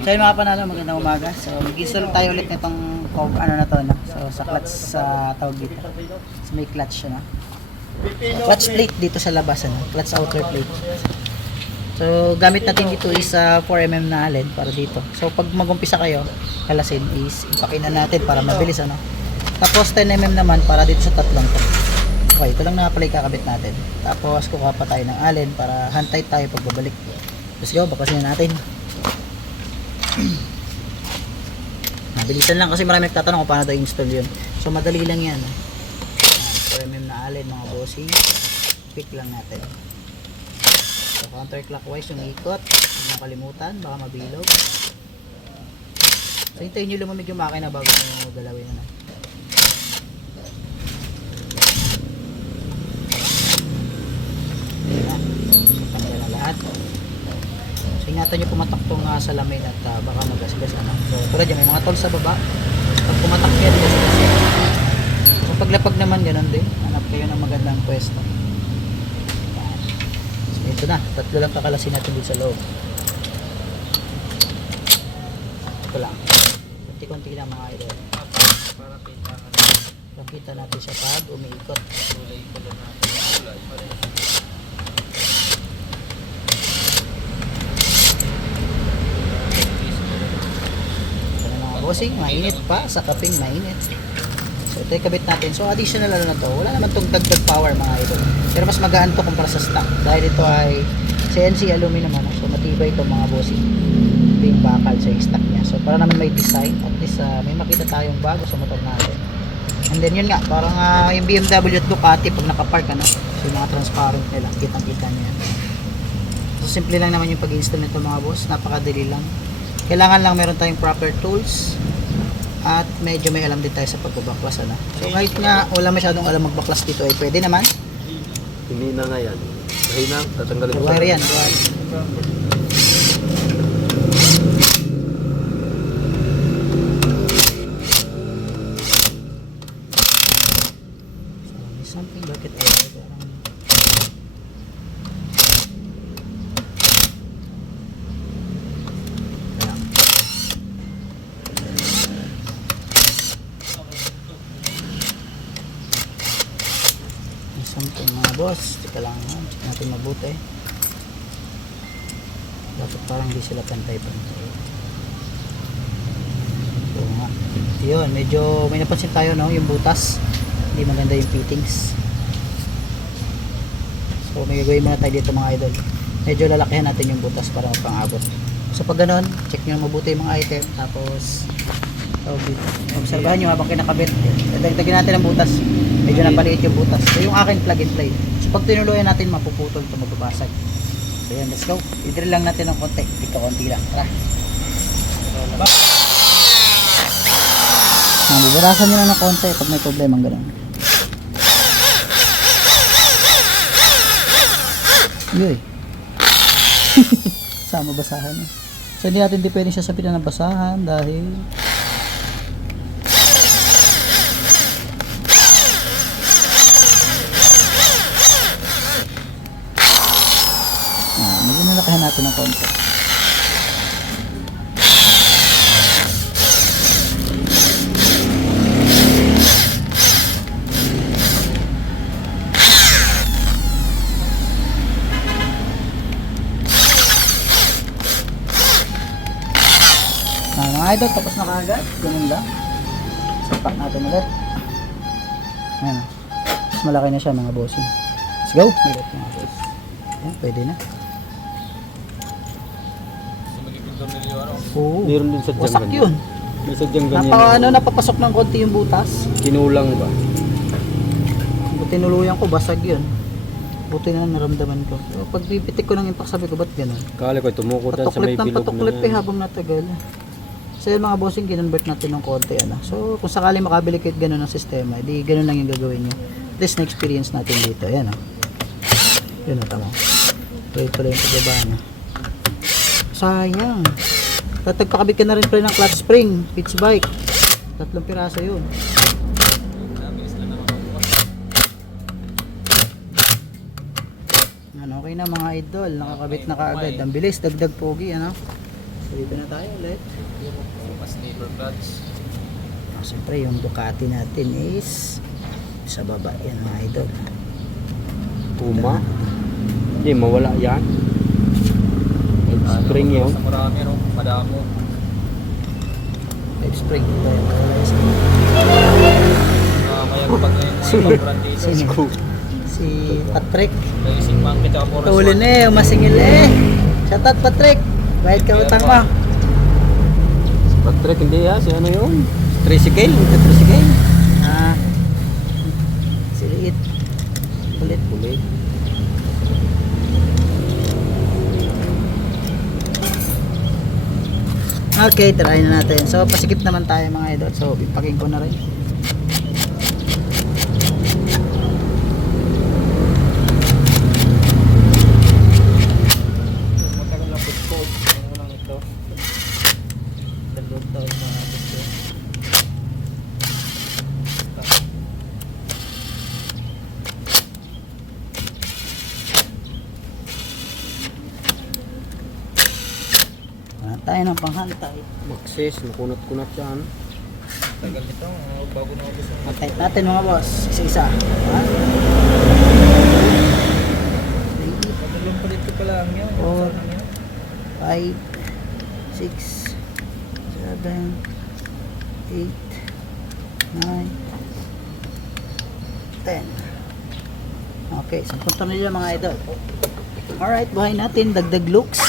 So yun mga panalo, magandang umaga. So mag-install tayo ulit nitong ano na to, no? So sa clutch sa tawag dito. So may clutch siya, no? So, clutch plate dito sa labas, ano? Clutch outer plate. So gamit natin dito is 4mm na allen para dito. So pag mag-umpisa kayo, kalasin is ipakinan natin para mabilis, ano? Tapos 10mm naman para dito sa tatlong to. Okay, ito lang na pala ikakabit natin. Tapos kukuha pa tayo ng allen para hand tight tayo pag babalik. Let's go, baklasin na natin. Mabilisan lang kasi marami nagtatanong kung paano tayo install yun. So madali lang yan. 4mm na allen mga bossing. Pick lang natin. So counterclockwise yung ikot. Huwag nang kalimutan, baka mabilog. So hintayin nyo lumamig yung makina bago nyo galawin. Ano. Ayan na. So tanggal na lahat. So ingatan nyo pumatak tong salamin at baka magasgas. Ano. So tulad yan, may mga tools sa baba. Pag pumatak yan, gasgas yan. So paglapag naman ganun din. Hanap kayo ng magandang pwesto. So ito na, tatlo lang kakalasin natin dito sa loob. Ito lang. Kunti-kunti lang mga idol. Pakita natin siya pag umiikot. Bossing, mainit pa, sa kaping mainit. So ito yung kabit natin. So additional na to. Wala naman tong dagdag power mga idol. Pero mas magaan to kumpara sa stock. Dahil ito ay CNC aluminum. So matibay ito mga bossing. Ito yung bakal sa stock niya. So para naman may design. At least may makita tayong bago sa motor natin. And then yun nga, parang yung BMW at Ducati pag nakapark, ano? So yung mga transparent nila. Kitang-kita niya. So simple lang naman yung pag-install nito mga boss. Napakadali lang. Kailangan lang meron tayong proper tools at medyo may alam din tayo sa pagbabaklas, ano? So kahit nga wala masyadong alam magbaklas dito ay pwede naman. Hindi na nga yan. Mahina, tatanggalin ko. Wire yan, wire. So, something bakit something mga boss, teka lang ha, check natin mabuti. Dapat parang hindi sila pantay-pantay. So nga, yun, medyo may napansin tayo, no, yung butas hindi maganda yung fittings. So may gagawin muna tayo dito mga idol, medyo lalakihan natin yung butas para mapang-abot. So pag ganon, check nyo mabuti yung mga item. Tapos obserbahan nyo habang kinakabit, dagdagan natin ang butas. Medyo napaliit yung butas. So yung akin plug and play. So pag tinuluyan natin, mapuputol ito, magbabasag. So yan, let's go. I-drill lang natin ng konti. Dito konti lang. Tara. Buburasan nyo lang ng konti pag may problema ang gano'n. Yoy. Sama basahan. So hindi natin depende siya sa pila ng basahan dahil medyo nalakahan natin ng konti. Mga idol, tapos na kaagad. Ganun lang. Sapak natin ulit. Ayan. Mas malaki na siya mga bossing. Let's go. Ulit mga boss. Ayan, pwede na. Oo. Meron din sa Wasak yun. May sadyang ganyan. Napapasok ng konti yung butas. Kinulang ba? Kung tinuluyan ko, basag yun. Buti na naramdaman ko. So, pag pipitik ko ng impact, sabi ko, ba't gano'n? Kala ko tumuko dyan sa may bilog na patuklip yan. habang natagal. So yung mga bossing, kinonvert natin ng konti. Ano? So kung sakali makabili kahit gano'n ng sistema, edi gano'n lang yung gagawin nyo. At least na-experience natin dito. Ayan o. Yun o, tama. Tuloy-tuloy yung pagbaba na. Sayang. Tatagpakabit ka na rin pala ng clutch spring. Pitch bike. 3 piraso yun. Ano, okay Okay na mga idol, nakakabit na kaagad. Ang bilis, dagdag pogi, ano? So dito na tayo ulit. Mas neighbor clutch. Siyempre yung Ducati natin is sa baba yan mga idol. Puma. Hindi, mawala yan. Spring yun. Sa marami, no? Madamo. Live spring. Mayagpag na yung mga ibang dito. Sino? Si Patrick. Racing monkey tsaka forest Tuhuli na eh, umasingil eh. Shout out Patrick. Bayad ka utang mo. Patrick, hindi yan. Si ano yun? Tricycle, tricycle. Ah. Si Liit. Ulit. Ulit. Okay, try na natin. So, pasikip naman tayo mga idol. So, ipaking ko na rin. Matagal lang put-put. Ano lang ito? Dalawang taon na natin ito. Tayo ng panghantay. Maxis, makunat-kunat yan. Tagal nito. Bago na ako sa Patay natin mga boss. Isa-isa. Ha? dalawang palito pa lang yun. Four. Saan lang yun? 5, 6, 7, 8, 9, 10. Okay, 10 tornilyo mga idol. Alright, buhay natin. Dagdag looks.